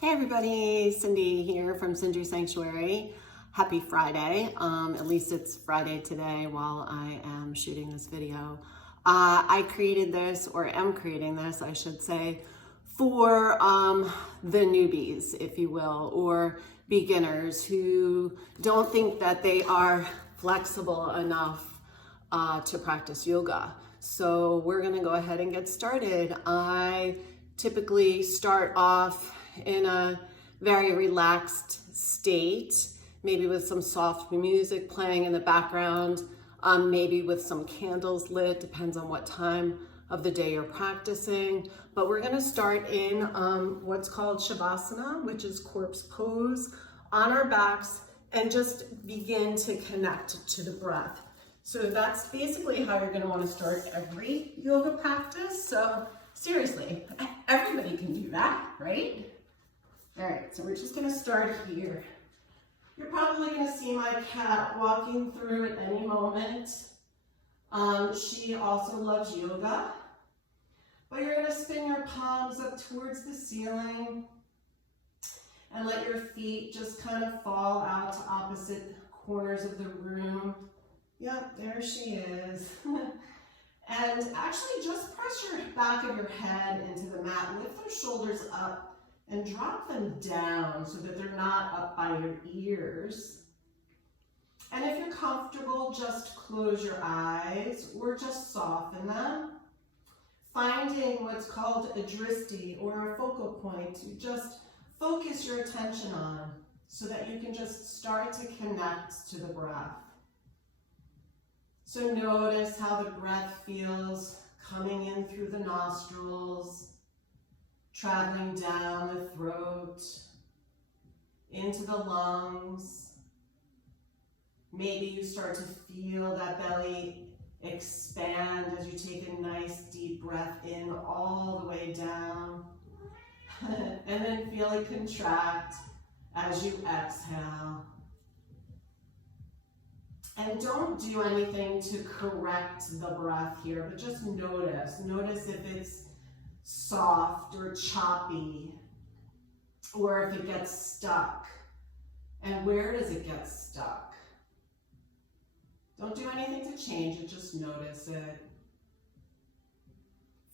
Hey everybody, Cindy here from Cindy Sanctuary. Happy Friday. At least it's Friday today while I am shooting this video. I created this, or am creating this, I should say, for the newbies, if you will, or beginners who don't think that they are flexible enough to practice yoga. So we're gonna go ahead and get started. I typically start off in a very relaxed state, maybe with some soft music playing in the background, maybe with some candles lit, depends on what time of the day you're practicing. But we're gonna start in what's called Shavasana, which is corpse pose, on our backs, and just begin to connect to the breath. So that's basically how you're gonna wanna start every yoga practice. So seriously, everybody can do that, right? All right, so we're just gonna start here. You're probably gonna see my cat walking through at any moment. She also loves yoga. But you're gonna spin your palms up towards the ceiling and let your feet just kind of fall out to opposite corners of the room. Yep, there she is. And actually just press your back of your head into the mat, lift those shoulders up and drop them down so that they're not up by your ears. And if you're comfortable, just close your eyes or just soften them. Finding what's called a drishti, or a focal point, to just focus your attention on so that you can just start to connect to the breath. So notice how the breath feels coming in through the nostrils, traveling down the throat, into the lungs. Maybe you start to feel that belly expand as you take a nice deep breath in all the way down. And then feel it contract as you exhale. And don't do anything to correct the breath here, but just notice. Notice if it's soft or choppy, or if it gets stuck. And where does it get stuck? Don't do anything to change it, just notice it.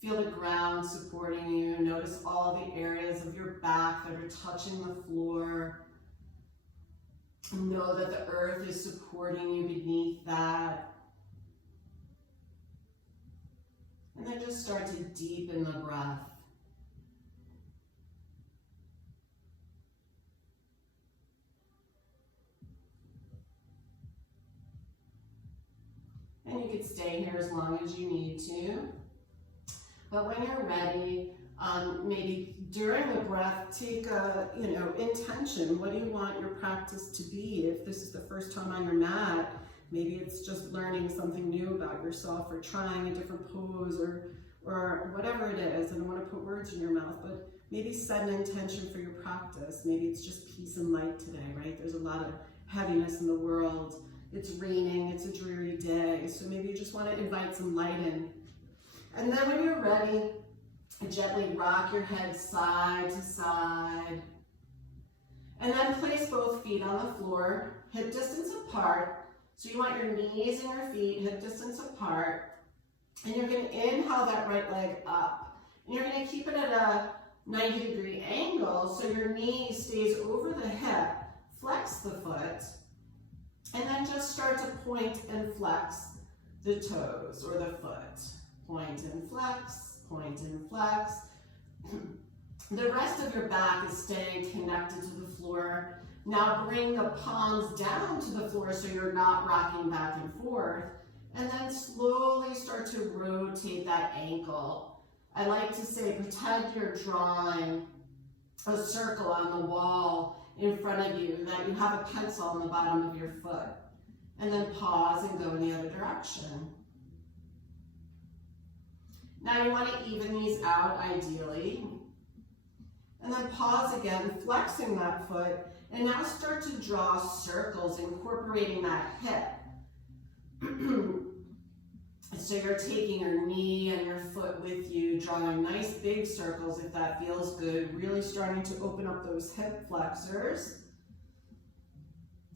Feel the ground supporting you. Notice all the areas of your back that are touching the floor. Know that the earth is supporting you beneath that. And then just start to deepen the breath. And you can stay here as long as you need to. But when you're ready, maybe during the breath, take a, intention. What do you want your practice to be? If this is the first time on your mat, maybe it's just learning something new about yourself, or trying a different pose, or whatever it is. I don't want to put words in your mouth, but maybe set an intention for your practice. Maybe it's just peace and light today, right? There's a lot of heaviness in the world. It's raining, it's a dreary day. So maybe you just want to invite some light in. And then when you're ready, gently rock your head side to side. And then place both feet on the floor, hip distance apart. So you want your knees and your feet hip distance apart. And you're going to inhale that right leg up. And you're going to keep it at a 90-degree angle so your knee stays over the hip. Flex the foot. And then just start to point and flex the toes or the foot. Point and flex, point and flex. The rest of your back is staying connected to the floor. Now bring the palms down to the floor so you're not rocking back and forth. And then slowly start to rotate that ankle. I like to say, pretend you're drawing a circle on the wall in front of you, that you have a pencil on the bottom of your foot. And then pause and go in the other direction. Now you want to even these out ideally. And then pause again, flexing that foot. And now start to draw circles, incorporating that hip. So you're taking your knee and your foot with you, drawing nice big circles if that feels good, really starting to open up those hip flexors.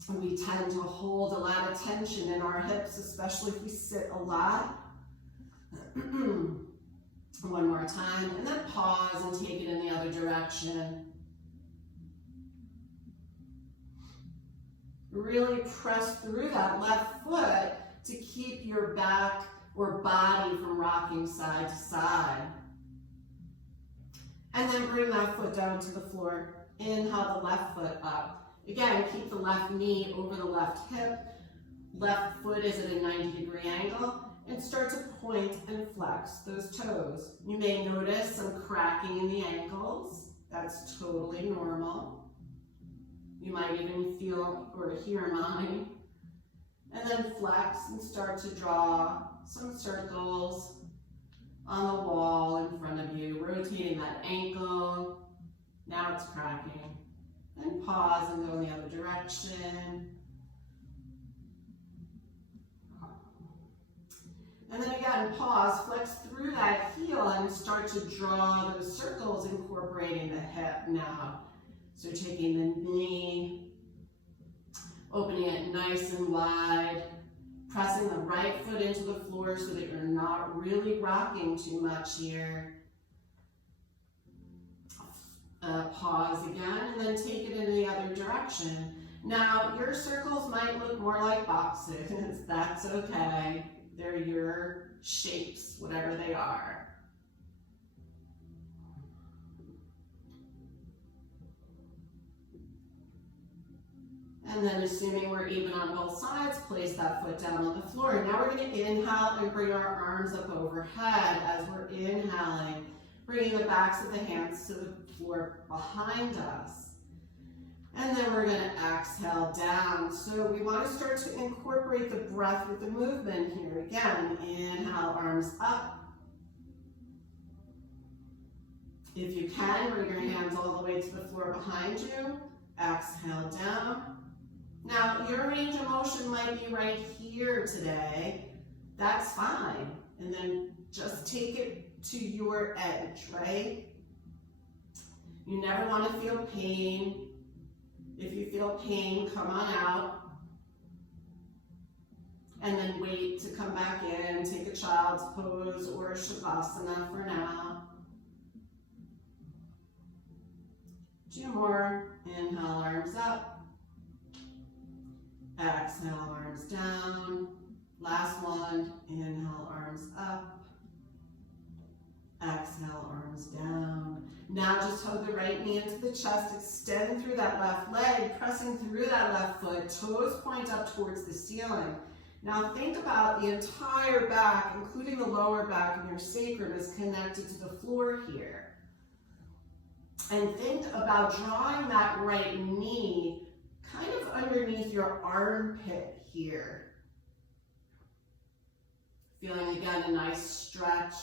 And we tend to hold a lot of tension in our hips, especially if we sit a lot. One more time, and then pause and take it in the other direction. Really press through that left foot to keep your back or body from rocking side to side. And then bring that foot down to the floor. Inhale the left foot up. Again, keep the left knee over the left hip. Left foot is at a 90-degree angle. And start to point and flex those toes. You may notice some cracking in the ankles. That's totally normal. You might even feel or hear mine. And then flex and start to draw some circles on the wall in front of you, rotating that ankle. Now it's cracking. And pause and go in the other direction. And then again, pause, flex through that heel and start to draw those circles, incorporating the hip now. So taking the knee, opening it nice and wide, pressing the right foot into the floor so that you're not really rocking too much here. Pause again, and then take it in the other direction. Now, your circles might look more like boxes. That's okay. They're your shapes, whatever they are. And then assuming we're even on both sides, place that foot down on the floor. Now we're going to inhale and bring our arms up overhead as we're inhaling, bringing the backs of the hands to the floor behind us. And then we're going to exhale down. So we want to start to incorporate the breath with the movement here. Again, inhale, arms up. If you can, bring your hands all the way to the floor behind you. Exhale down. Now, your range of motion might be right here today. That's fine. And then just take it to your edge, right? You never want to feel pain. If you feel pain, come on out. And then wait to come back in. Take a child's pose or a shavasana for now. 2 more. Inhale, arms up. Exhale, arms down. Last one. Inhale, arms up. Exhale, arms down. Now just hug the right knee into the chest, extend through that left leg, pressing through that left foot, toes point up towards the ceiling. Now think about the entire back, including the lower back and your sacrum, is connected to the floor here. And think about drawing that right knee kind of underneath your armpit here. Feeling again a nice stretch.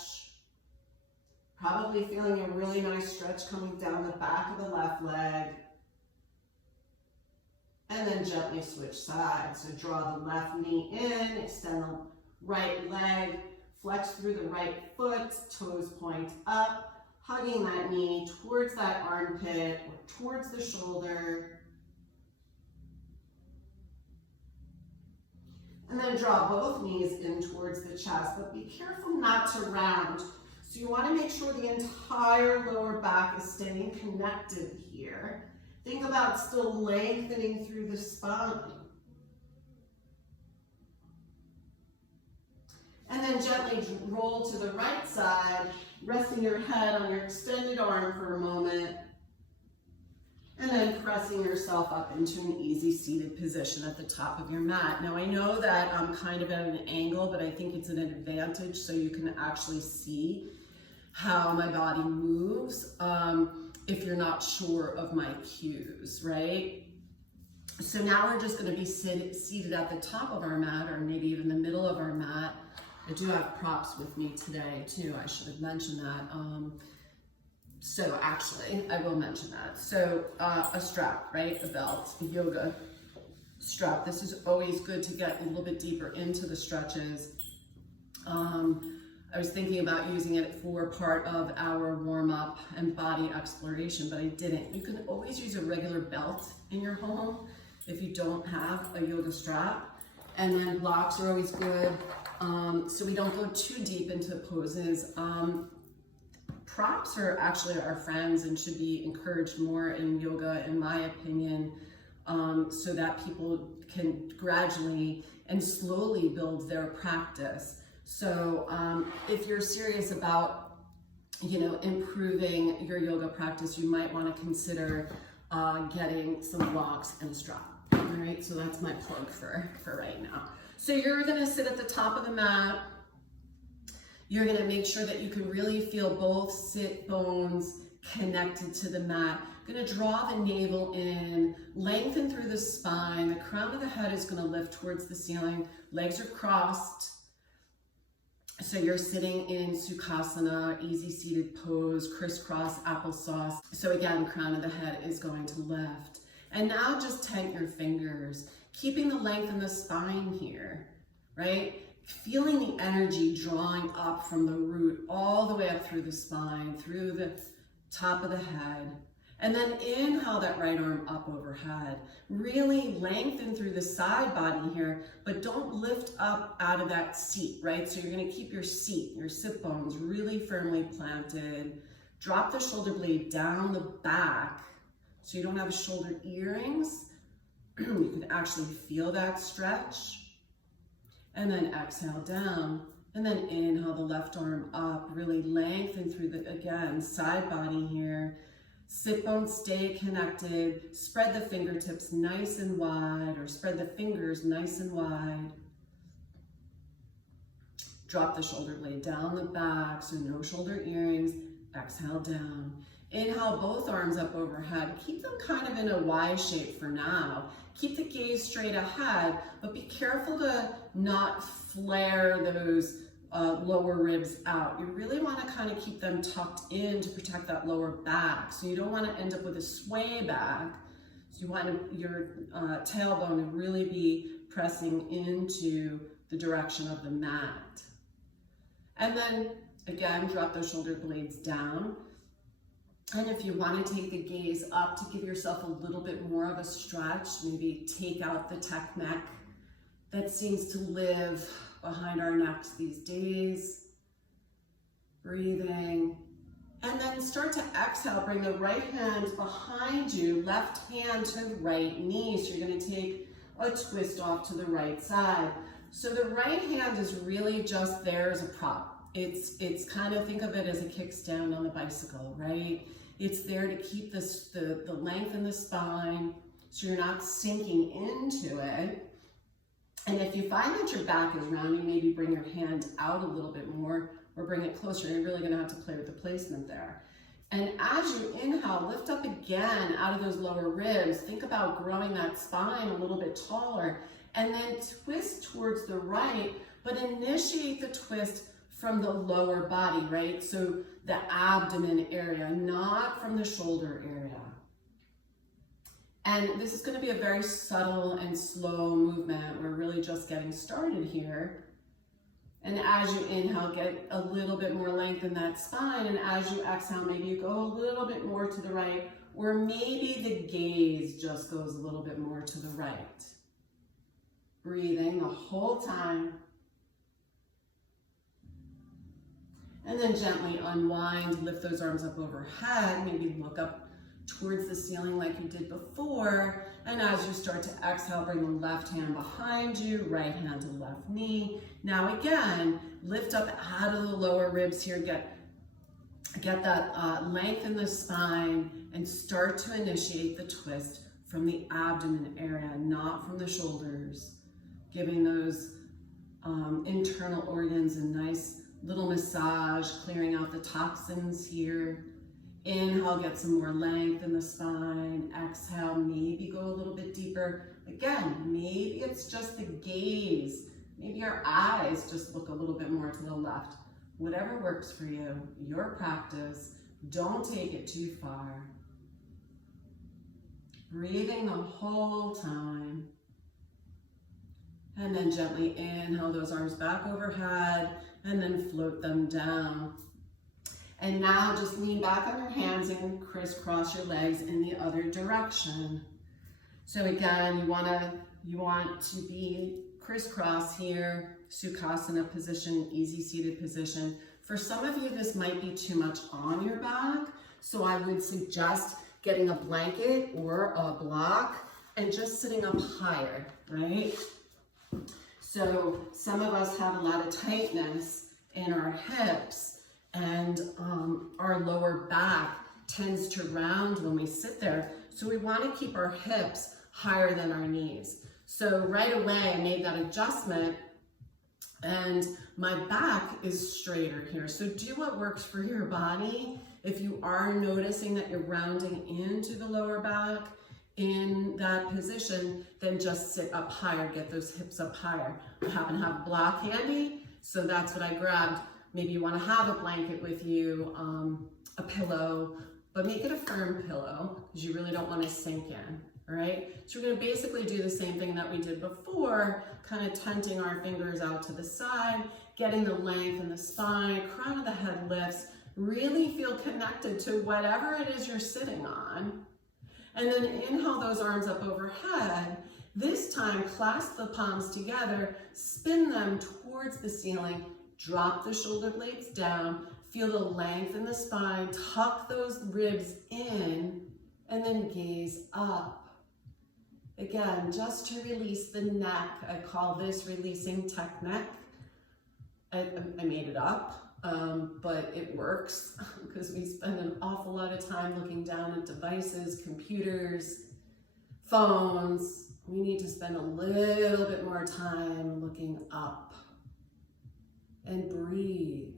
Probably feeling a really nice stretch coming down the back of the left leg. And then gently switch sides. So draw the left knee in, extend the right leg, flex through the right foot, toes point up, hugging that knee towards that armpit or towards the shoulder. And then draw both knees in towards the chest, but be careful not to round. So you want to make sure the entire lower back is staying connected here. Think about still lengthening through the spine. And then gently roll to the right side, resting your head on your extended arm for a moment. And then pressing yourself up into an easy seated position at the top of your mat. Now I know that I'm kind of at an angle, but I think it's an advantage so you can actually see how my body moves if you're not sure of my cues, right? So now we're just gonna be seated at the top of our mat or maybe even the middle of our mat. I do have props with me today too, I should have mentioned that. So actually, I will mention that. So a strap, right? A belt, a yoga strap. This is always good to get a little bit deeper into the stretches. I was thinking about using it for part of our warm-up and body exploration, but I didn't. You can always use a regular belt in your home if you don't have a yoga strap. And then blocks are always good, so we don't go too deep into poses. Props are actually our friends and should be encouraged more in yoga, in my opinion, so that people can gradually and slowly build their practice. So if you're serious about, improving your yoga practice, you might want to consider getting some blocks and a strap. All right, so that's my plug for right now. So you're gonna sit at the top of the mat. You're gonna make sure that you can really feel both sit bones connected to the mat. Gonna draw the navel in, lengthen through the spine. The crown of the head is gonna lift towards the ceiling. Legs are crossed. So you're sitting in Sukhasana, easy seated pose, crisscross applesauce. So again, crown of the head is going to lift. And now just tent your fingers, keeping the length in the spine here, right? Feeling the energy drawing up from the root all the way up through the spine, through the top of the head. And then inhale that right arm up overhead. Really lengthen through the side body here, but don't lift up out of that seat, right? So you're gonna keep your seat, your sit bones really firmly planted. Drop the shoulder blade down the back so you don't have shoulder earrings. You can actually feel that stretch. And then exhale down. And then inhale the left arm up, really lengthen through the, again, side body here. Sit bones stay connected. Spread the fingertips nice and wide, or spread the fingers nice and wide. Drop the shoulder blade down the back, so no shoulder earrings. Exhale down. Inhale both arms up overhead. Keep them kind of in a Y shape for now. Keep the gaze straight ahead, but be careful to not flare those lower ribs out. You really want to kind of keep them tucked in to protect that lower back. So you don't want to end up with a sway back. So you want your tailbone to really be pressing into the direction of the mat. And then again, drop those shoulder blades down. And if you want to take the gaze up to give yourself a little bit more of a stretch, maybe take out the tech neck that seems to live behind our necks these days. Breathing. And then start to exhale. Bring the right hand behind you, left hand to right knee. So you're going to take a twist off to the right side. So the right hand is really just there as a prop. It's kind of, think of it as a kickstand on the bicycle, right? It's there to keep the length in the spine so you're not sinking into it. And if you find that your back is rounding, maybe bring your hand out a little bit more or bring it closer. You're really gonna have to play with the placement there. And as you inhale, lift up again out of those lower ribs. Think about growing that spine a little bit taller and then twist towards the right, but initiate the twist from the lower body, right? So the abdomen area, not from the shoulder area. And this is going to be a very subtle and slow movement. We're really just getting started here. And as you inhale, get a little bit more length in that spine. And as you exhale, maybe you go a little bit more to the right, or maybe the gaze just goes a little bit more to the right. Breathing the whole time. And then gently unwind, lift those arms up overhead, maybe look up towards the ceiling like you did before. And as you start to exhale, bring the left hand behind you, right hand to left knee. Now again, lift up out of the lower ribs here, get that length in the spine and start to initiate the twist from the abdomen area, not from the shoulders, giving those internal organs a nice little massage, clearing out the toxins here. Inhale, get some more length in the spine. Exhale, maybe go a little bit deeper. Again, maybe it's just the gaze. Maybe your eyes just look a little bit more to the left. Whatever works for you, your practice. Don't take it too far. Breathing the whole time. And then gently inhale those arms back overhead and then float them down. And now just lean back on your hands and crisscross your legs in the other direction. So again, you want to be crisscross here, Sukhasana position, easy seated position. For some of you, this might be too much on your back, so I would suggest getting a blanket or a block and just sitting up higher, right? So some of us have a lot of tightness in our hips, and our lower back tends to round when we sit there. So we want to keep our hips higher than our knees. So right away, I made that adjustment and my back is straighter here. So do what works for your body. If you are noticing that you're rounding into the lower back in that position, then just sit up higher, get those hips up higher. I happen to have a block handy, so that's what I grabbed. Maybe you want to have a blanket with you, a pillow, but make it a firm pillow because you really don't want to sink in, all right? So we're going to basically do the same thing that we did before, kind of tenting our fingers out to the side, getting the length in the spine, crown of the head lifts, really feel connected to whatever it is you're sitting on. And then inhale those arms up overhead. This time, clasp the palms together, spin them towards the ceiling, drop the shoulder blades down, feel the length in the spine, tuck those ribs in, and then gaze up. Again, just to release the neck. I call this releasing tech neck. I made it up, but it works because we spend an awful lot of time looking down at devices, computers, phones. We need to spend a little bit more time looking up. And breathe.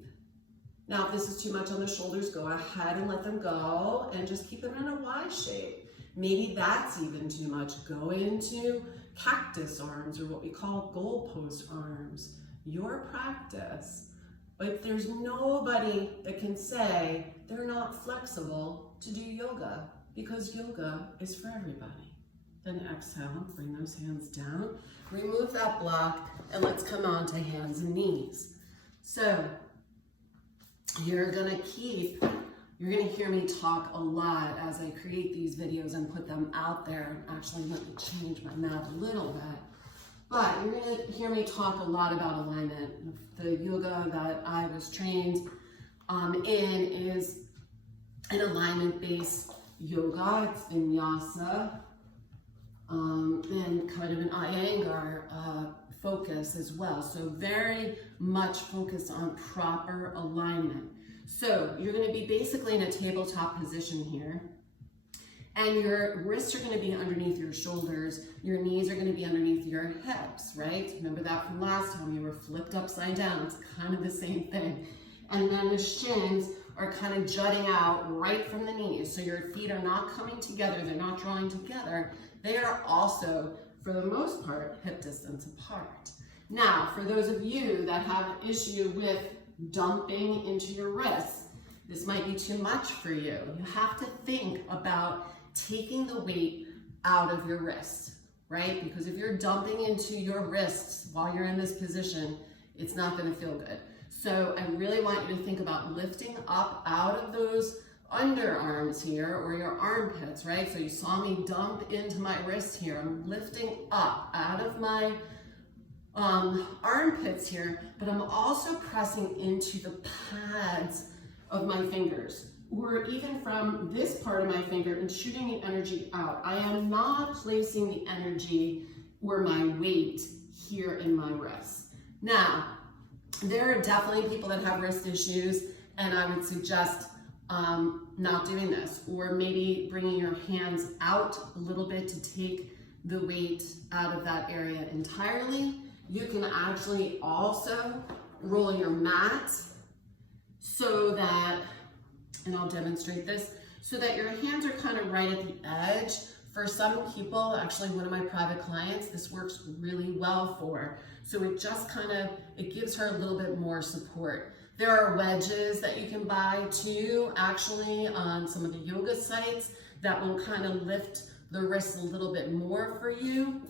Now, if this is too much on the shoulders, go ahead and let them go and just keep them in a Y shape. Maybe that's even too much. Go into cactus arms, or what we call goalpost arms. Your practice. But there's nobody that can say they're not flexible to do yoga, because yoga is for everybody. Then exhale, bring those hands down, remove that block, and let's come on to hands and knees. So you're gonna hear me talk a lot as I create these videos and put them out there. Actually, let me change my mat a little bit. But you're gonna hear me talk a lot about alignment. The yoga that I was trained in is an alignment-based yoga. It's vinyasa, and kind of an Iyengar focus as well. So very much focused on proper alignment. So you're going to be basically in a tabletop position here, and your wrists are going to be underneath your shoulders. Your knees are going to be underneath your hips, right? Remember that from last time, you were flipped upside down. It's kind of the same thing. And then the shins are kind of jutting out right from the knees. So your feet are not coming together. They're not drawing together. They are also, for the most part, hip distance apart. Now, for those of you that have an issue with dumping into your wrists, this might be too much for you. You have to think about taking the weight out of your wrists, right? Because if you're dumping into your wrists while you're in this position, it's not going to feel good. So I really want you to think about lifting up out of those underarms here, or your armpits, right? So you saw me dump into my wrist here. I'm lifting up out of my armpits here, but I'm also pressing into the pads of my fingers, or even from this part of my finger, and shooting the energy out. I am not placing the energy or my weight here in my wrist. Now, there are definitely people that have wrist issues, and I would suggest not doing this, or maybe bringing your hands out a little bit to take the weight out of that area entirely. You can actually also roll your mat so that, and I'll demonstrate this, so that your hands are kind of right at the edge. For some people, actually one of my private clients, this works really well for. So it just kind of, it gives her a little bit more support. There are wedges that you can buy too, actually, on some of the yoga sites that will kind of lift the wrists a little bit more for you.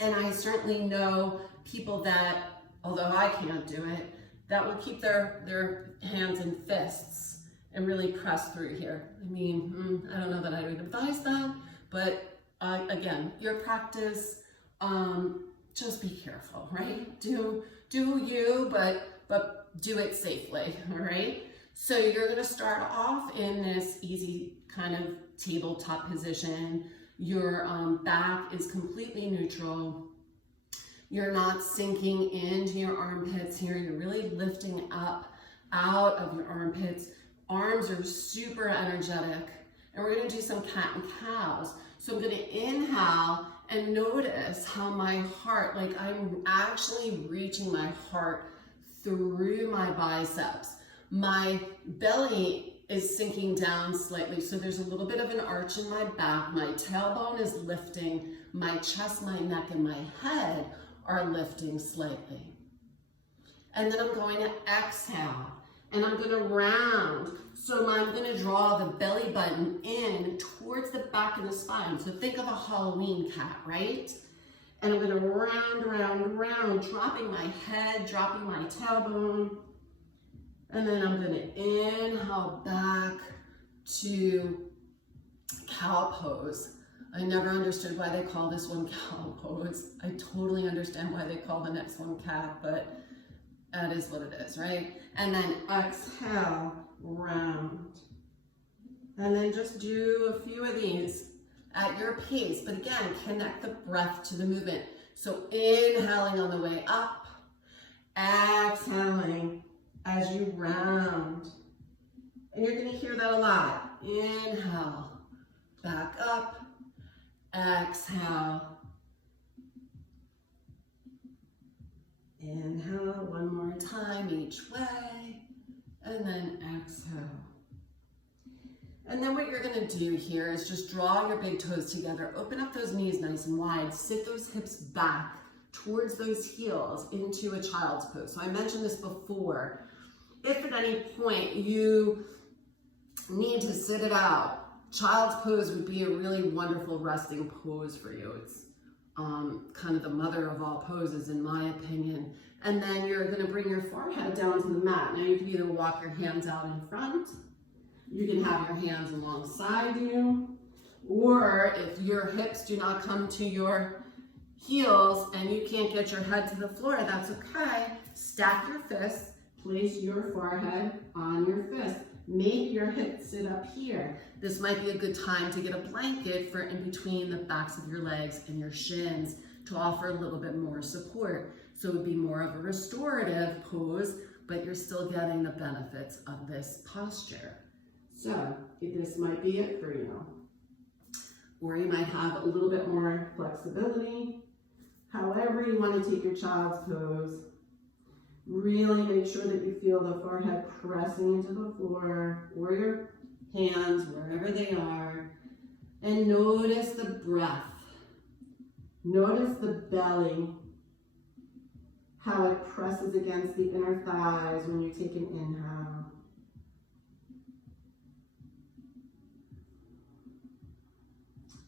And I certainly know people that, although I can't do it, that will keep their hands in fists and really press through here. I mean, I don't know that I would advise that, but again, your practice, just be careful, right? Do you, but do it safely, all right? So you're gonna start off in this easy kind of tabletop position. Your back is completely neutral. You're not sinking into your armpits here. You're really lifting up out of your armpits. Arms are super energetic. And we're gonna do some cat and cows. So I'm gonna inhale and notice how my heart, like I'm actually reaching my heart through my biceps. My belly is sinking down slightly, so there's a little bit of an arch in my back. My tailbone is lifting. My chest, my neck, and my head are lifting slightly. And then I'm going to exhale, and I'm going to round. So I'm going to draw the belly button in towards the back of the spine. So think of a Halloween cat, right? And I'm going to round, round, round, dropping my head, dropping my tailbone. And then I'm going to inhale back to cow pose. I never understood why they call this one cow pose. I totally understand why they call the next one cat, but that is what it is, right? And then exhale, round. And then just do a few of these at your pace. But again, connect the breath to the movement. So inhaling on the way up, exhaling as you round. And you're gonna hear that a lot. Inhale, back up, exhale. Inhale one more time each way, and then exhale. And then what you're gonna do here is just draw your big toes together, open up those knees nice and wide, sit those hips back towards those heels into a child's pose. So I mentioned this before. If at any point you need to sit it out, child's pose would be a really wonderful resting pose for you. It's kind of the mother of all poses in my opinion. And then you're gonna bring your forehead down to the mat. Now you can either walk your hands out in front, you can have your hands alongside you, or if your hips do not come to your heels and you can't get your head to the floor, that's okay. Stack your fists, place your forehead on your fist. Make your hips sit up here. This might be a good time to get a blanket for in between the backs of your legs and your shins to offer a little bit more support. So it would be more of a restorative pose, but you're still getting the benefits of this posture. So this might be it for you. Or you might have a little bit more flexibility. However you want to take your child's pose. Really make sure that you feel the forehead pressing into the floor or your hands, wherever they are. And notice the breath. Notice the belly, how it presses against the inner thighs when you take an inhale.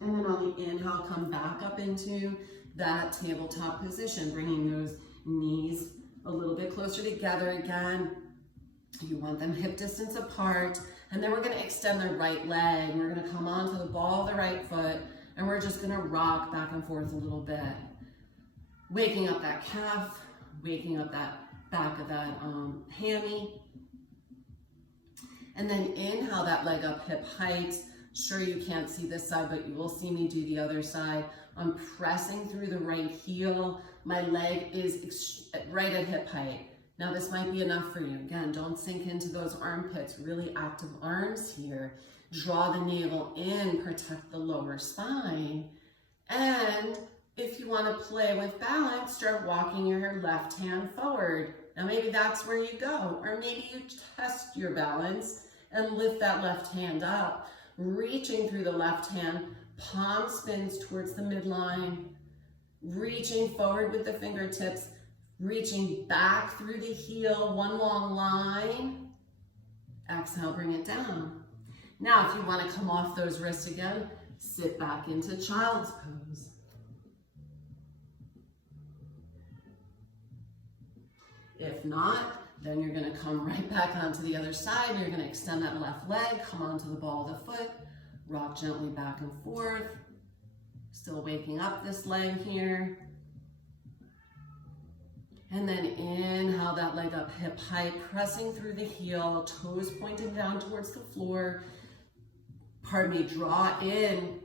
And then on the inhale, come back up into that tabletop position, bringing those knees a little bit closer together again. You want them hip distance apart. And then we're gonna extend the right leg. We're gonna come onto the ball of the right foot, and we're just gonna rock back and forth a little bit. Waking up that calf, waking up that back of that hammy. And then inhale that leg up hip height. Sure, you can't see this side, but you will see me do the other side. I'm pressing through the right heel. My leg is right at hip height. Now this might be enough for you. Again, don't sink into those armpits. Really active arms here. Draw the navel in, protect the lower spine. And if you want to play with balance, start walking your left hand forward. Now maybe that's where you go. Or maybe you test your balance and lift that left hand up. Reaching through the left hand, palm spins towards the midline, reaching forward with the fingertips, reaching back through the heel, one long line. Exhale, bring it down. Now, if you want to come off those wrists again, sit back into child's pose. If not, then you're gonna come right back onto the other side. You're gonna extend that left leg, come onto the ball of the foot, rock gently back and forth. Still waking up this leg here. And then inhale that leg up hip height, pressing through the heel, toes pointed down towards the floor. Pardon me, draw in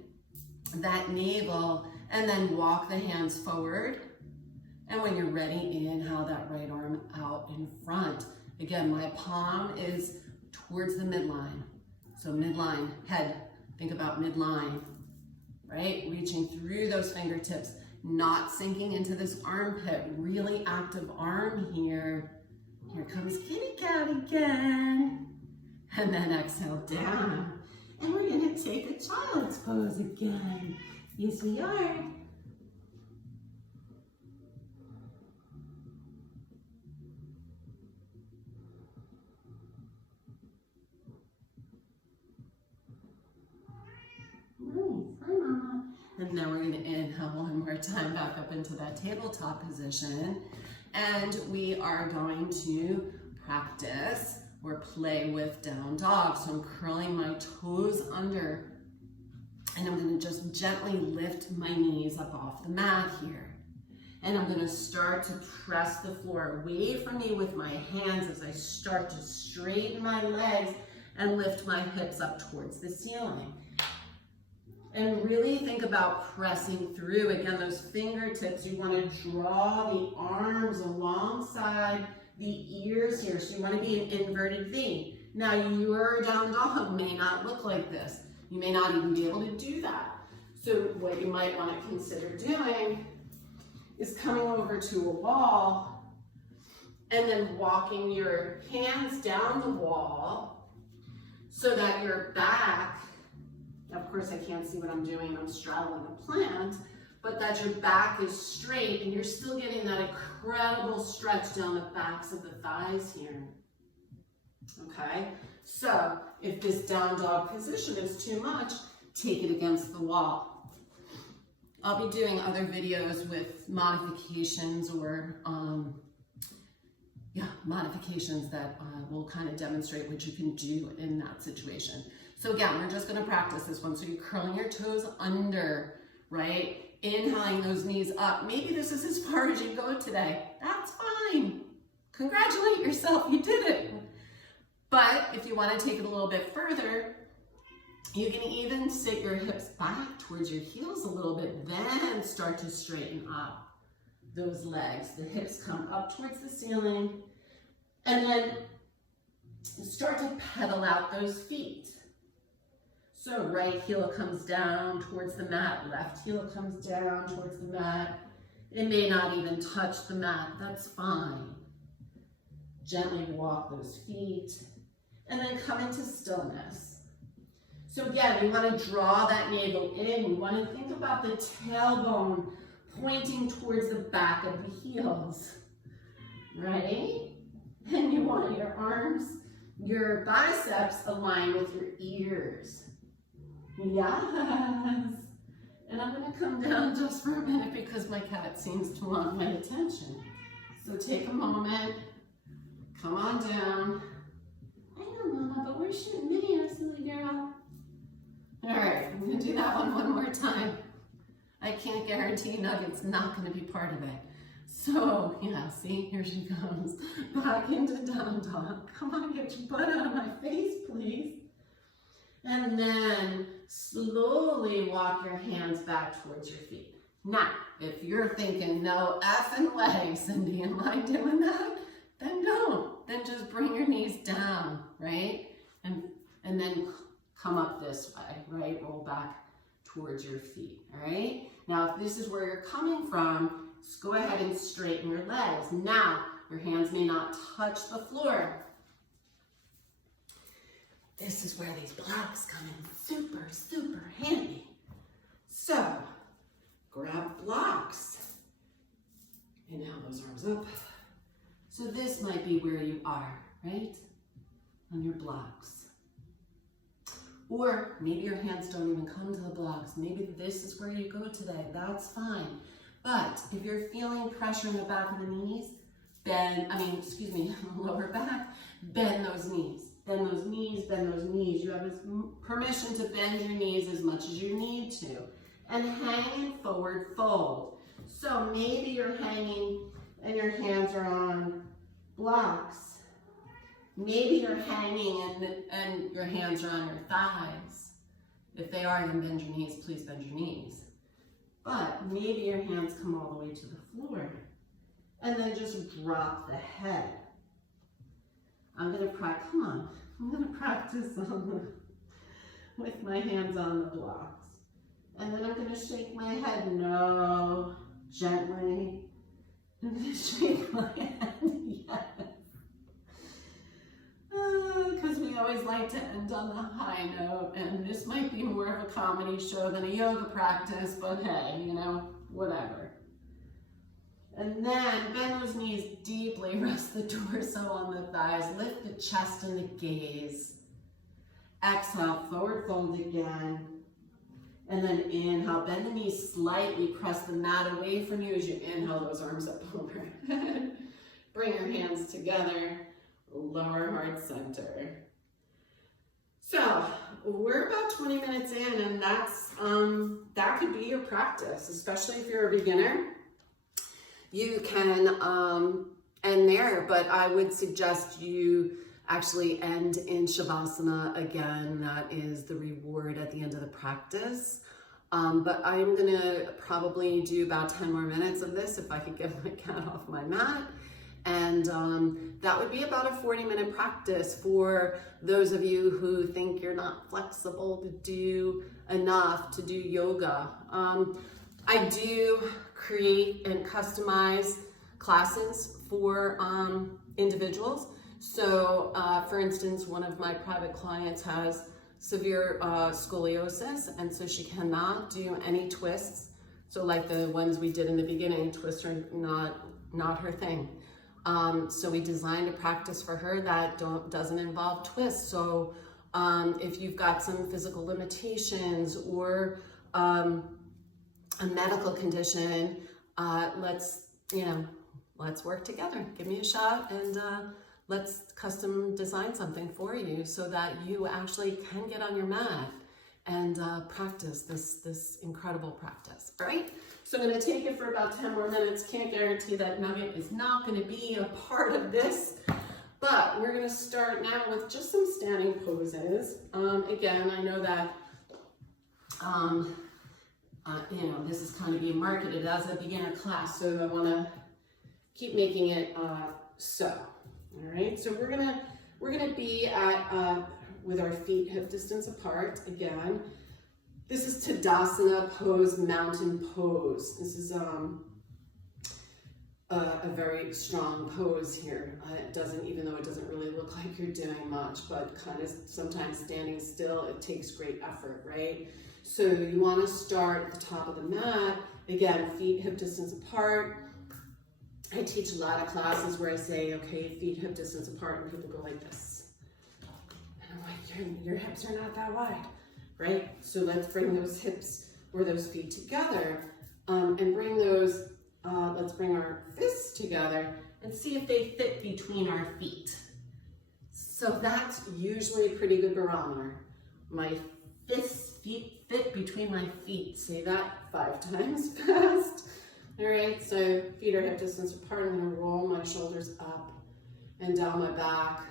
that navel and then walk the hands forward. And when you're ready, inhale that right arm out in front. Again, my palm is towards the midline. So midline, head, think about midline, right? Reaching through those fingertips, not sinking into this armpit. Really active arm here. Here comes kitty cat again. And then exhale down. And we're gonna take a child's pose again. Yes, we are. And then we're going to inhale one more time back up into that tabletop position. And we are going to practice or play with down dog. So I'm curling my toes under and I'm going to just gently lift my knees up off the mat here. And I'm going to start to press the floor away from me with my hands as I start to straighten my legs and lift my hips up towards the ceiling. And really think about pressing through. Again, those fingertips, you want to draw the arms alongside the ears here. So you want to be an inverted V. Now, your down dog may not look like this. You may not even be able to do that. So what you might want to consider doing is coming over to a wall and then walking your hands down the wall so that your back, of course, I can't see what I'm doing. I'm straddling a plant, but that your back is straight and you're still getting that incredible stretch down the backs of the thighs here. Okay, so if this down dog position is too much, take it against the wall. I'll be doing other videos with modifications or modifications that will kind of demonstrate what you can do in that situation. So again, we're just gonna practice this one. So you're curling your toes under, right? Inhaling those knees up. Maybe this is as far as you go today. That's fine. Congratulate yourself, you did it. But if you wanna take it a little bit further, you can even sit your hips back towards your heels a little bit, then start to straighten up those legs. The hips come up towards the ceiling, and then start to pedal out those feet. So right heel comes down towards the mat, left heel comes down towards the mat. It may not even touch the mat, that's fine. Gently walk those feet, and then come into stillness. So again, we want to draw that navel in. We want to think about the tailbone pointing towards the back of the heels. Ready? And you want your arms, your biceps aligned with your ears. Yes. And I'm going to come down just for a minute because my cat seems to want my attention. So take a moment, come on down. I know, Mama, but we're shooting videos, silly girl. All right, I'm going to do that one more time. I can't guarantee Nugget's not going to be part of it. So, yeah, see, here she comes. Back into down dog. Come on, get your butt out of my face, please. And then slowly walk your hands back towards your feet. Now, if you're thinking, no effing way, Cindy, am I doing that? Then don't. Then just bring your knees down, right? And then come up this way, right? Roll back towards your feet, all right? Now, if this is where you're coming from, just go ahead and straighten your legs. Now, your hands may not touch the floor. This is where these blocks come in super, super handy. So, grab blocks. Inhale those arms up. So this might be where you are, right? On your blocks. Or maybe your hands don't even come to the blocks. Maybe this is where you go today. That's fine. But if you're feeling pressure in the back of the knees, lower back, bend those knees. Bend those knees, bend those knees. You have permission to bend your knees as much as you need to. And hanging forward fold. So maybe you're hanging and your hands are on blocks. Maybe you're hanging and your hands are on your thighs. If they are, then bend your knees, please bend your knees. But maybe your hands come all the way to the floor. And then just drop the head. I'm gonna practice with my hands on the blocks. And then I'm gonna shake my head, no, gently. I'm gonna shake my head, yes. Because we always like to end on the high note, and this might be more of a comedy show than a yoga practice, but hey, you know, whatever. And then bend those knees deeply, rest the torso on the thighs, lift the chest and the gaze. Exhale, forward fold again. And then inhale, bend the knees slightly, press the mat away from you as you inhale those arms up overhead. Bring your hands together, lower heart center. So we're about 20 minutes in, and that could be your practice, especially if you're a beginner. You can end there, but I would suggest you actually end in Shavasana again. That is the reward at the end of the practice. But I'm gonna probably do about 10 more minutes of this if I could get my cat off my mat. And that would be about a 40-minute practice for those of you who think you're not flexible to do enough to do yoga. I do create and customize classes for individuals. So for instance, one of my private clients has severe scoliosis, and so she cannot do any twists. So like the ones we did in the beginning, twists are not her thing. So we designed a practice for her that doesn't involve twists. So if you've got some physical limitations or a medical condition, let's work together. Give me a shot, and let's custom design something for you so that you actually can get on your mat and practice this incredible practice. All right, so I'm going to take it for about 10 more minutes. Can't guarantee that nugget is not going to be a part of this, but we're going to start now with just some standing poses. Again, I know that this is kind of being marketed as a beginner class, so I want to keep making it so. All right, so we're gonna be at with our feet hip distance apart again. This is Tadasana pose, mountain pose. This is a very strong pose here. Even though it doesn't really look like you're doing much, but kind of sometimes standing still, it takes great effort, right? So you want to start at the top of the mat. Again, feet hip distance apart. I teach a lot of classes where I say, okay, feet hip distance apart, and people go like this. And I'm like, your hips are not that wide, right? So let's bring those hips or those feet together and bring those, let's bring our fists together and see if they fit between our feet. So that's usually a pretty good barometer. My feet fit between my feet. Say that 5 times fast. All right, so feet are hip distance apart. I'm gonna roll my shoulders up and down my back.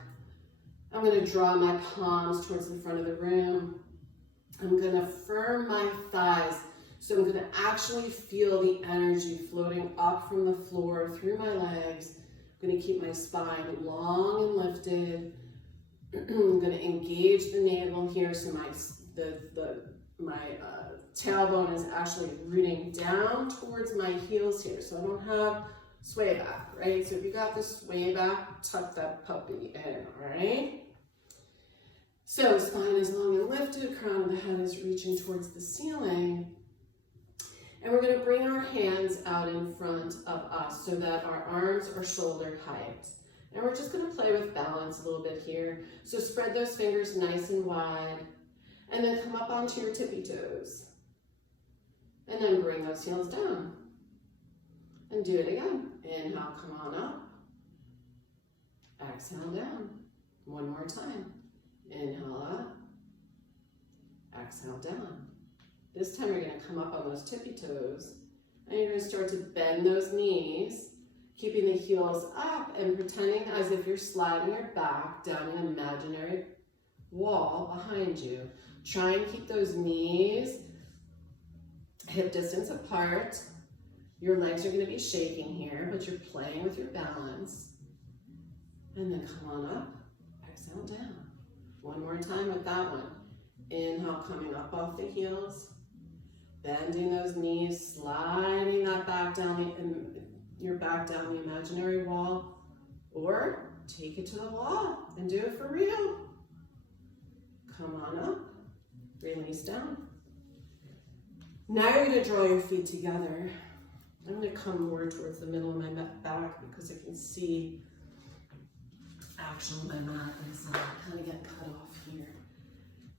I'm gonna draw my palms towards the front of the room. I'm gonna firm my thighs. So I'm gonna actually feel the energy floating up from the floor through my legs. I'm gonna keep my spine long and lifted. I'm gonna engage the navel here, so my tailbone is actually rooting down towards my heels here, so I don't have sway back, right? So if you got the sway back, tuck that puppy in, all right? So spine is long and lifted, crown of the head is reaching towards the ceiling. And we're gonna bring our hands out in front of us so that our arms are shoulder height. And we're just gonna play with balance a little bit here. So spread those fingers nice and wide, and then come up onto your tippy toes. And then bring those heels down. And do it again. Inhale, come on up. Exhale down. One more time. Inhale up. Exhale down. This time you're going to come up on those tippy toes and you're going to start to bend those knees, keeping the heels up and pretending as if you're sliding your back down an imaginary wall behind you. Try and keep those knees hip distance apart. Your legs are going to be shaking here, but you're playing with your balance. And then come on up, exhale down. One more time with that one. Inhale, coming up off the heels, bending those knees, sliding that back down, your back down the imaginary wall, or take it to the wall and do it for real. Come on up, release down. Now you're going to draw your feet together. I'm going to come more towards the middle of my back because I can see actually my mat is kind of getting cut off here.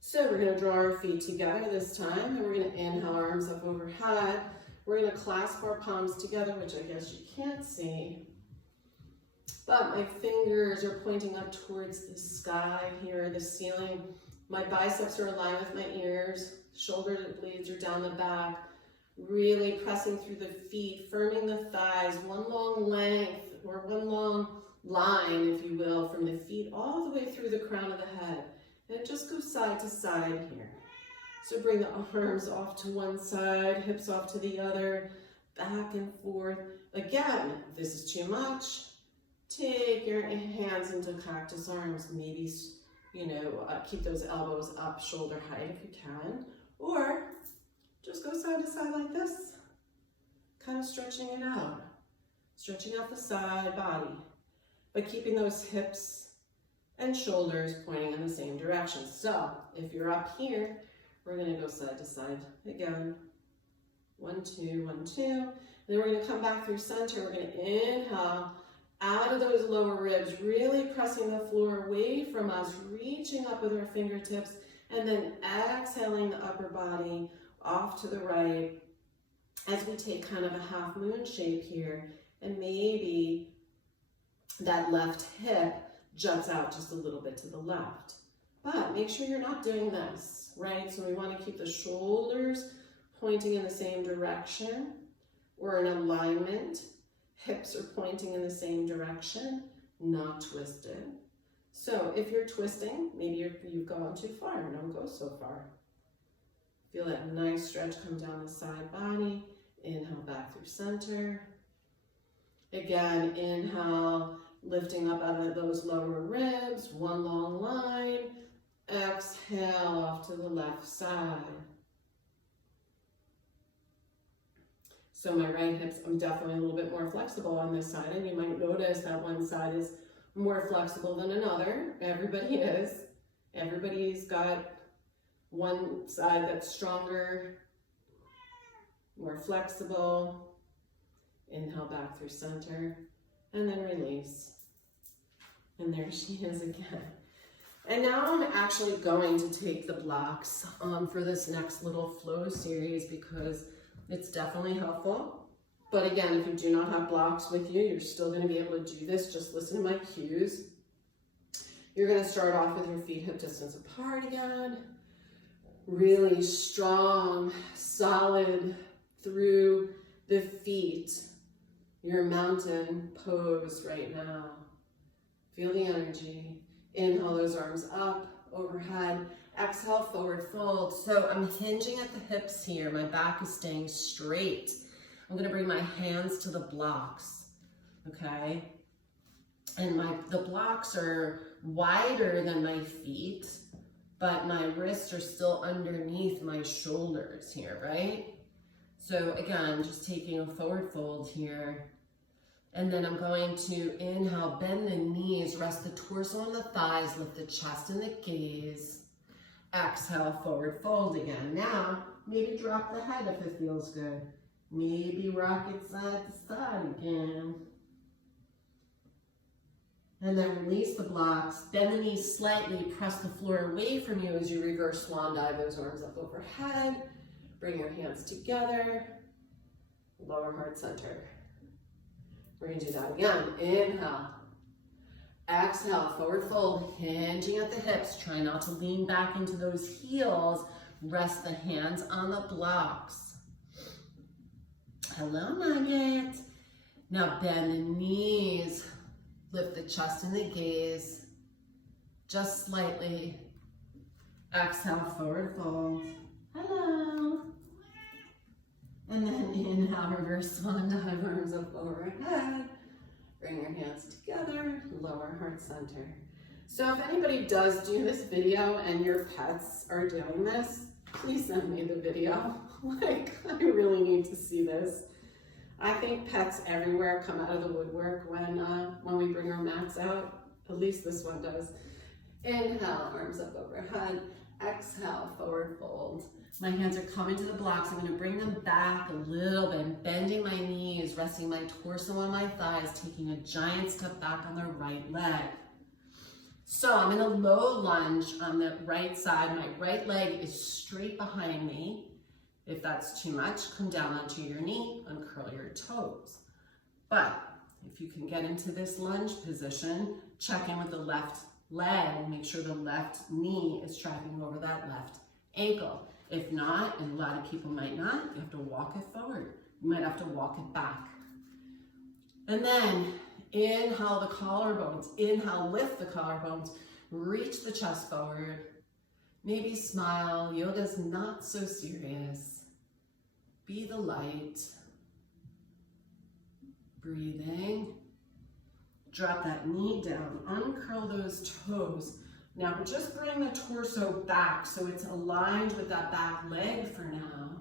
So we're going to draw our feet together this time, and we're going to inhale, arms up overhead. We're going to clasp our palms together, which I guess you can't see. But my fingers are pointing up towards the sky here, the ceiling. My biceps are aligned with my ears. Shoulder blades are down the back. Really pressing through the feet, firming the thighs, one long length or one long line, if you will, from the feet all the way through the crown of the head. And just go side to side here. So bring the arms off to one side, hips off to the other, back and forth. Again, if this is too much, take your hands into cactus arms. Maybe, keep those elbows up shoulder height if you can. Or just go side to side like this, kind of stretching it out. Stretching out the side body, but keeping those hips and shoulders pointing in the same direction. So if you're up here, we're going to go side to side again. 1, 2, 1, 2. Then we're going to come back through center. We're going to inhale out of those lower ribs, really pressing the floor away from us, reaching up with our fingertips, and then exhaling the upper body off to the right as we take kind of a half moon shape here, and maybe that left hip juts out just a little bit to the left. But make sure you're not doing this, right? So we want to keep the shoulders pointing in the same direction or in alignment. Hips are pointing in the same direction, not twisted. So if you're twisting, maybe you've gone too far. Don't go so far. Feel that nice stretch come down the side body. Inhale back through center. Again, inhale, lifting up out of those lower ribs, one long line. Exhale off to the left side. So my right hips, I'm definitely a little bit more flexible on this side, and you might notice that one side is more flexible than another. Everybody is. Everybody's got one side that's stronger, more flexible. Inhale back through center, and then release. And there she is again. And now I'm actually going to take the blocks for this next little flow series because it's definitely helpful. But again, if you do not have blocks with you, you're still going to be able to do this. Just listen to my cues. You're going to start off with your feet hip distance apart again. Really strong, solid through the feet. Your mountain pose right now. Feel the energy. Inhale those arms up, overhead. Exhale, forward fold. So I'm hinging at the hips here. My back is staying straight. I'm going to bring my hands to the blocks, okay? And the blocks are wider than my feet, but my wrists are still underneath my shoulders here, right? So again, just taking a forward fold here. And then I'm going to inhale, bend the knees, rest the torso on the thighs, lift the chest and the gaze. Exhale, forward fold again. Now, maybe drop the head if it feels good. Maybe rock it side to side again. And then release the blocks. Bend the knees slightly, press the floor away from you as you reverse swan dive those arms up overhead. Bring your hands together. Lower heart center. We're going to do that again. Inhale. Exhale, forward fold, hinging at the hips. Try not to lean back into those heels. Rest the hands on the blocks. Hello, Nugget. Now bend the knees. Lift the chest and the gaze. Just slightly. Exhale, forward fold. Hello. And then inhale, reverse swan dive, arms up overhead. Bring your hands together, lower heart center. So if anybody does do this video and your pets are doing this, please send me the video. Like, I really need to see this. I think pets everywhere come out of the woodwork when we bring our mats out. At least this one does. Inhale, arms up overhead. Exhale, forward fold. My hands are coming to the blocks. I'm going to bring them back a little bit, bending my knees, resting my torso on my thighs, taking a giant step back on the right leg. So I'm in a low lunge on the right side. My right leg is straight behind me. If that's too much, come down onto your knee, uncurl your toes. But if you can get into this lunge position, check in with the left leg, make sure the left knee is tracking over that left ankle. If not, and a lot of people might not, you have to walk it forward. You might have to walk it back. And then inhale the collarbones. Inhale, lift the collarbones. Reach the chest forward. Maybe smile. Yoga's not so serious. Be the light. Breathing. Drop that knee down. Uncurl those toes. Now just bring the torso back so it's aligned with that back leg for now.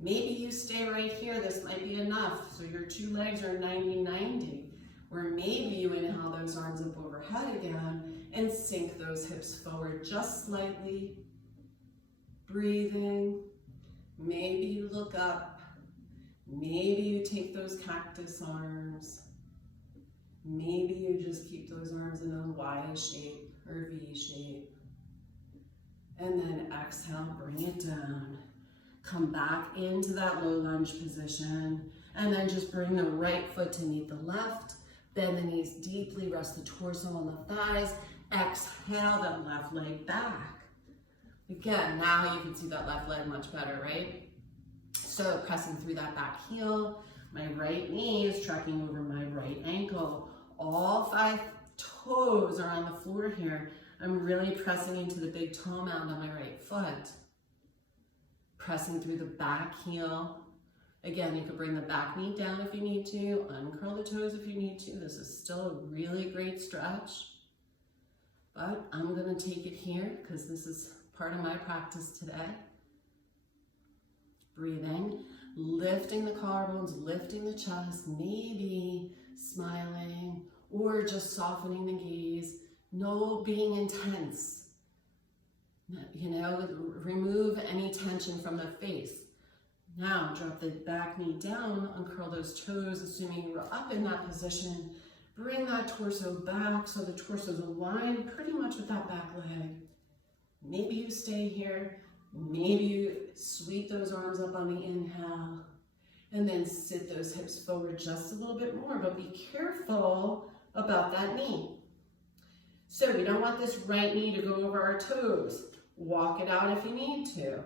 Maybe you stay right here. This might be enough. So your two legs are 90-90. Or maybe you inhale those arms up overhead again and sink those hips forward just slightly. Breathing. Maybe you look up. Maybe you take those cactus arms. Maybe you just keep those arms in a Y shape or V shape. And then exhale, bring it down. Come back into that low lunge position. And then just bring the right foot to meet the left. Bend the knees deeply, rest the torso on the thighs. Exhale that left leg back. Again, now you can see that left leg much better, right? So pressing through that back heel. My right knee is tracking over my right ankle. All 5 toes are on the floor here. I'm really pressing into the big toe mound on my right foot. Pressing through the back heel. Again, you can bring the back knee down if you need to, uncurl the toes if you need to. This is still a really great stretch. But I'm gonna take it here because this is part of my practice today. Breathing, lifting the collarbones, lifting the chest, maybe smiling, or just softening the gaze. No being intense. You know, remove any tension from the face. Now drop the back knee down, uncurl those toes, assuming you were up in that position. Bring that torso back so the torso is aligned pretty much with that back leg. Maybe you stay here. Maybe you sweep those arms up on the inhale. And then sit those hips forward just a little bit more, but be careful about that knee. So we don't want this right knee to go over our toes. Walk it out if you need to.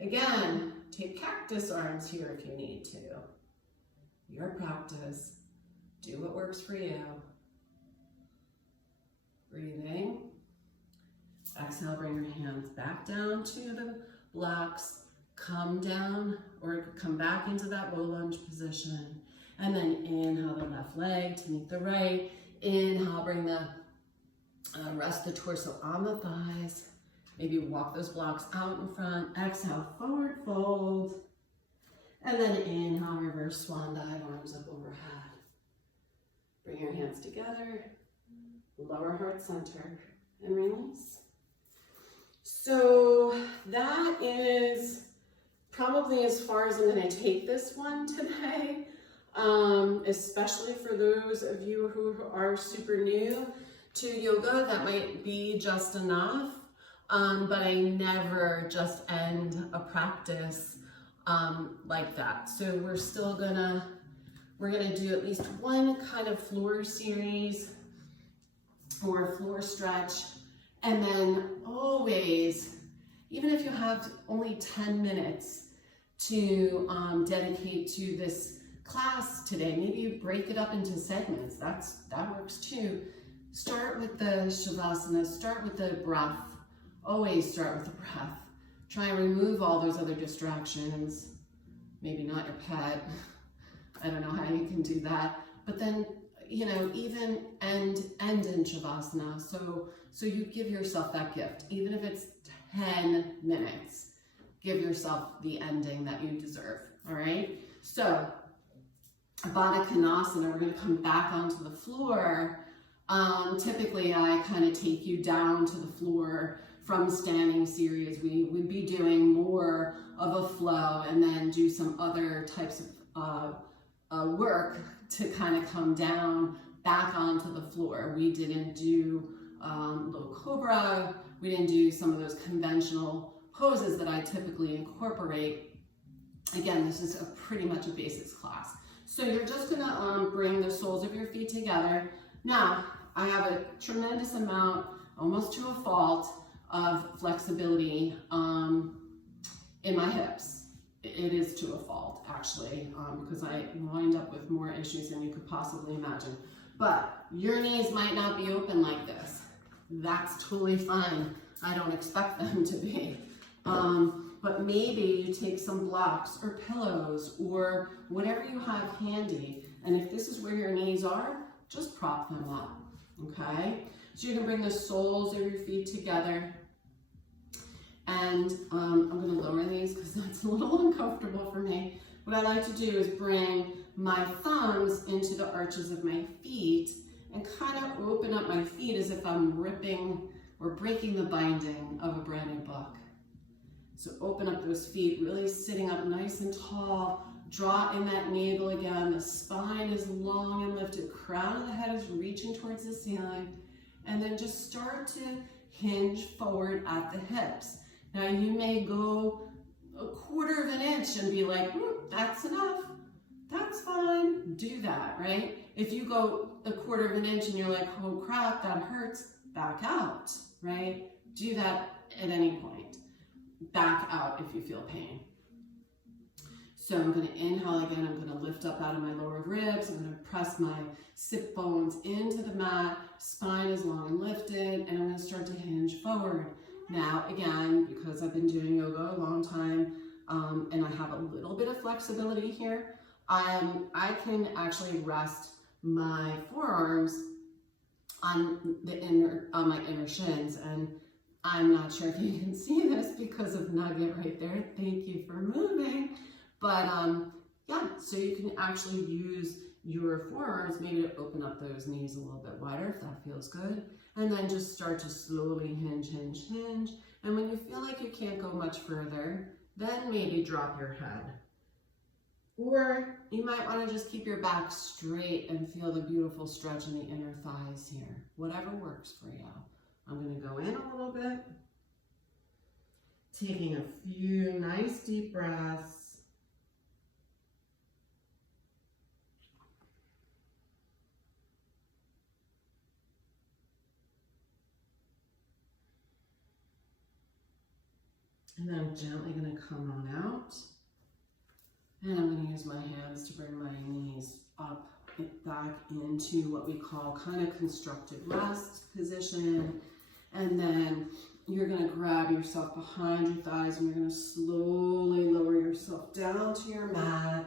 Again, take cactus arms here if you need to. Your practice. Do what works for you. Breathing. Exhale, bring your hands back down to the blocks. Come down or come back into that low lunge position. And then inhale the left leg to meet the right. Inhale, bring the rest the torso on the thighs. Maybe walk those blocks out in front. Exhale, forward fold. And then inhale, reverse swan dive, arms up overhead. Bring your hands together. Lower heart center and release. So that is probably as far as I'm going to take this one today, especially for those of you who are super new to yoga. That might be just enough, but I never just end a practice like that. So we're gonna do at least one kind of floor series or a floor stretch. And then always, even if you have only 10 minutes to dedicate to this class today, maybe you break it up into segments. That works too. Start with the Shavasana, start with the breath. Always start with the breath. Try and remove all those other distractions. Maybe not your pet. I don't know how you can do that. But then, even end in Shavasana. So you give yourself that gift. Even if it's 10 minutes, give yourself the ending that you deserve, all right? So, Baddha Konasana, we're gonna come back onto the floor. Typically, I kind of take you down to the floor from standing series. We would be doing more of a flow and then do some other types of work to kind of come down back onto the floor. We didn't do low cobra. We didn't do some of those conventional poses that I typically incorporate. Again, this is pretty much a basics class. So you're just gonna bring the soles of your feet together. Now, I have a tremendous amount, almost to a fault, of flexibility in my hips. It is to a fault, actually, because I wind up with more issues than you could possibly imagine. But your knees might not be open like this. That's totally fine. I don't expect them to be. But maybe you take some blocks or pillows or whatever you have handy. And if this is where your knees are, just prop them up, okay? So you can bring the soles of your feet together. And I'm gonna lower these because that's a little uncomfortable for me. What I like to do is bring my thumbs into the arches of my feet and kind of open up my feet as if I'm ripping or breaking the binding of a brand new book. So open up those feet, really sitting up nice and tall. Draw in that navel again. The spine is long and lifted. Crown of the head is reaching towards the ceiling. And then just start to hinge forward at the hips. Now you may go 1/4 of an inch and be like, that's enough. That's fine. Do that, right? If you go 1/4 of an inch and you're like, oh crap, that hurts, back out, right? Do that at any point. Back out if you feel pain. So I'm going to inhale again. I'm going to lift up out of my lower ribs. I'm going to press my sit bones into the mat. Spine is long and lifted, and I'm going to start to hinge forward. Now, again, because I've been doing yoga a long time, and I have a little bit of flexibility here, I can actually rest my forearms on my inner shins, and I'm not sure if you can see this because of Nugget right there. Thank you for moving. But yeah, so you can actually use your forearms maybe to open up those knees a little bit wider if that feels good. And then just start to slowly hinge, hinge, hinge. And when you feel like you can't go much further, then maybe drop your head. Or you might want to just keep your back straight and feel the beautiful stretch in the inner thighs here. Whatever works for you. I'm going to go in a little bit. Taking a few nice deep breaths. And then I'm gently going to come on out. And I'm going to use my hands to bring my knees up, back into what we call kind of constructed rest position. And then you're going to grab yourself behind your thighs and you're going to slowly lower yourself down to your mat.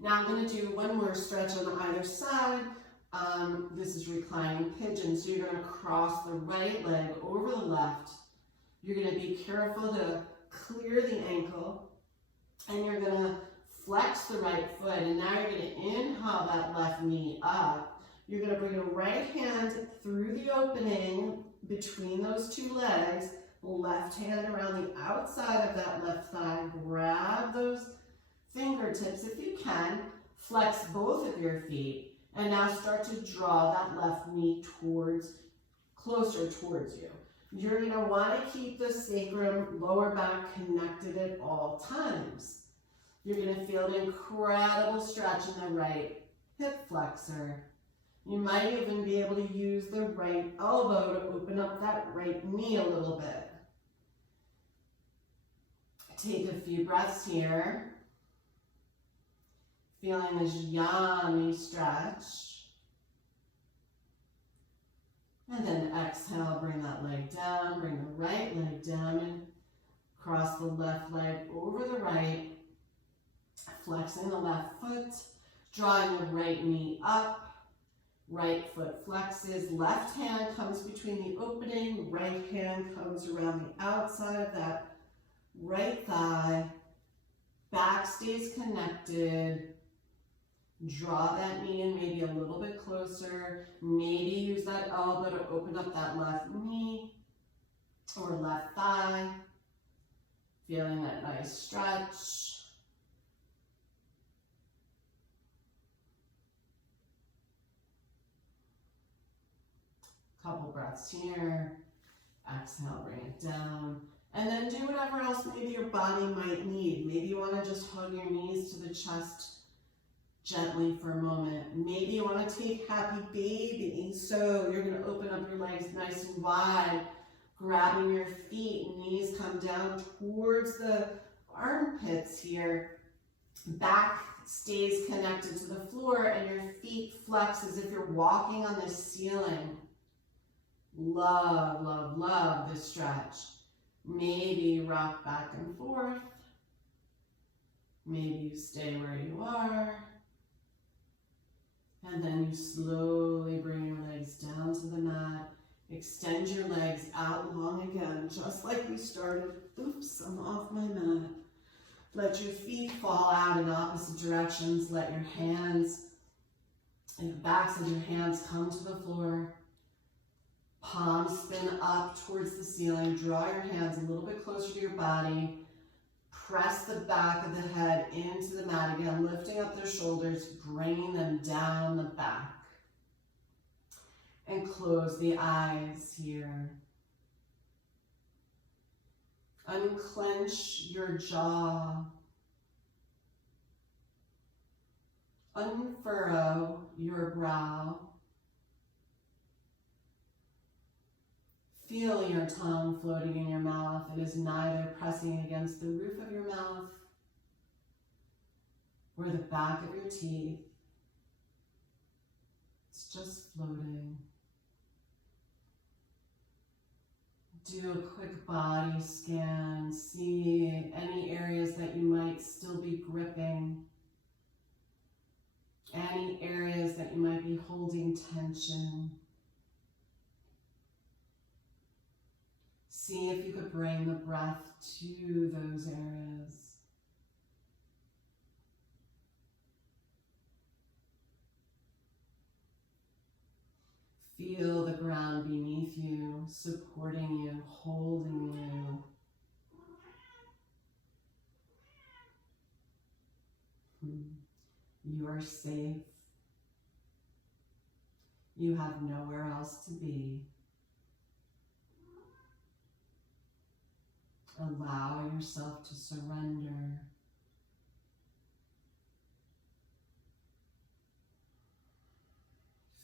Now I'm going to do one more stretch on either side. This is reclining pigeon. So you're going to cross the right leg over the left. You're going to be careful to clear the ankle, and you're going to flex the right foot, and now you're going to inhale that left knee up. You're going to bring the right hand through the opening between those two legs, left hand around the outside of that left thigh, grab those fingertips if you can, flex both of your feet, and now start to draw that left knee closer towards you. You're going to want to keep the sacrum, lower back connected at all times. You're going to feel an incredible stretch in the right hip flexor. You might even be able to use the right elbow to open up that right knee a little bit. Take a few breaths here. Feeling this yummy stretch. And then exhale, bring that leg down, bring the right leg down and cross the left leg over the right. Flexing the left foot, drawing the right knee up. Right foot flexes, left hand comes between the opening, right hand comes around the outside of that right thigh, back stays connected, draw that knee in maybe a little bit closer, maybe use that elbow to open up that left knee or left thigh, feeling that nice stretch. Couple breaths here. Exhale, bring it down. And then do whatever else maybe your body might need. Maybe you want to just hug your knees to the chest gently for a moment. Maybe you want to take happy baby. So you're going to open up your legs nice and wide, grabbing your feet. Knees come down towards the armpits here. Back stays connected to the floor and your feet flex as if you're walking on the ceiling. Love, love, love this stretch. Maybe rock back and forth. Maybe you stay where you are. And then you slowly bring your legs down to the mat. Extend your legs out long again, just like we started. Oops, I'm off my mat. Let your feet fall out in opposite directions. Let your hands, and the backs of your hands come to the floor. Palms spin up towards the ceiling. Draw your hands a little bit closer to your body. Press the back of the head into the mat again, lifting up their shoulders, bringing them down the back. And close the eyes here. Unclench your jaw. Unfurrow your brow. Feel your tongue floating in your mouth. It is neither pressing against the roof of your mouth or the back of your teeth. It's just floating. Do a quick body scan. See any areas that you might still be gripping. Any areas that you might be holding tension. See if you could bring the breath to those areas. Feel the ground beneath you, supporting you, holding you. You are safe. You have nowhere else to be. Allow yourself to surrender.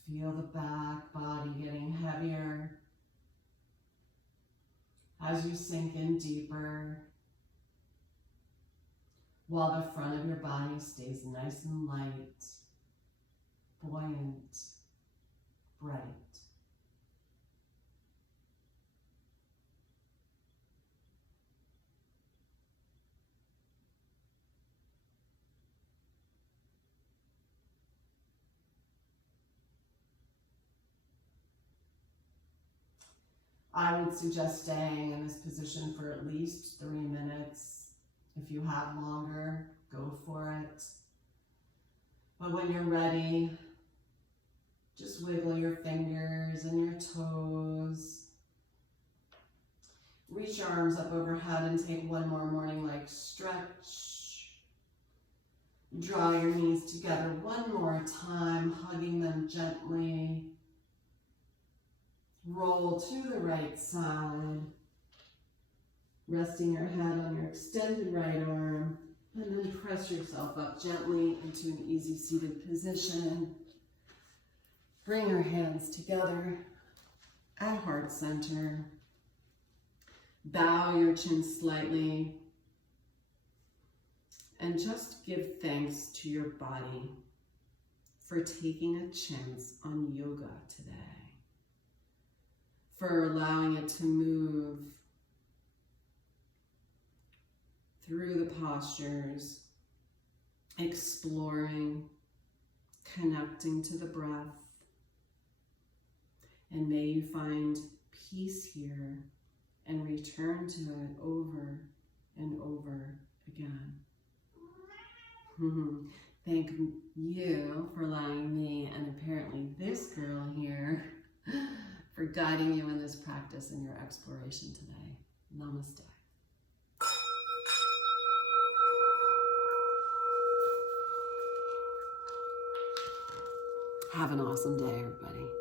Feel the back body getting heavier as you sink in deeper, while the front of your body stays nice and light, buoyant, bright. I would suggest staying in this position for at least 3 minutes. If you have longer, go for it. But when you're ready, just wiggle your fingers and your toes. Reach your arms up overhead and take one more morning-like stretch. Draw your knees together one more time, hugging them gently. Roll to the right side, resting your head on your extended right arm, and then press yourself up gently into an easy seated position. Bring your hands together at heart center. Bow your chin slightly and just give thanks to your body for taking a chance on yoga today, for allowing it to move through the postures, exploring, connecting to the breath. And may you find peace here and return to it over and over again. Thank you for allowing me and apparently this girl here for guiding you in this practice and your exploration today. Namaste. Have an awesome day, everybody.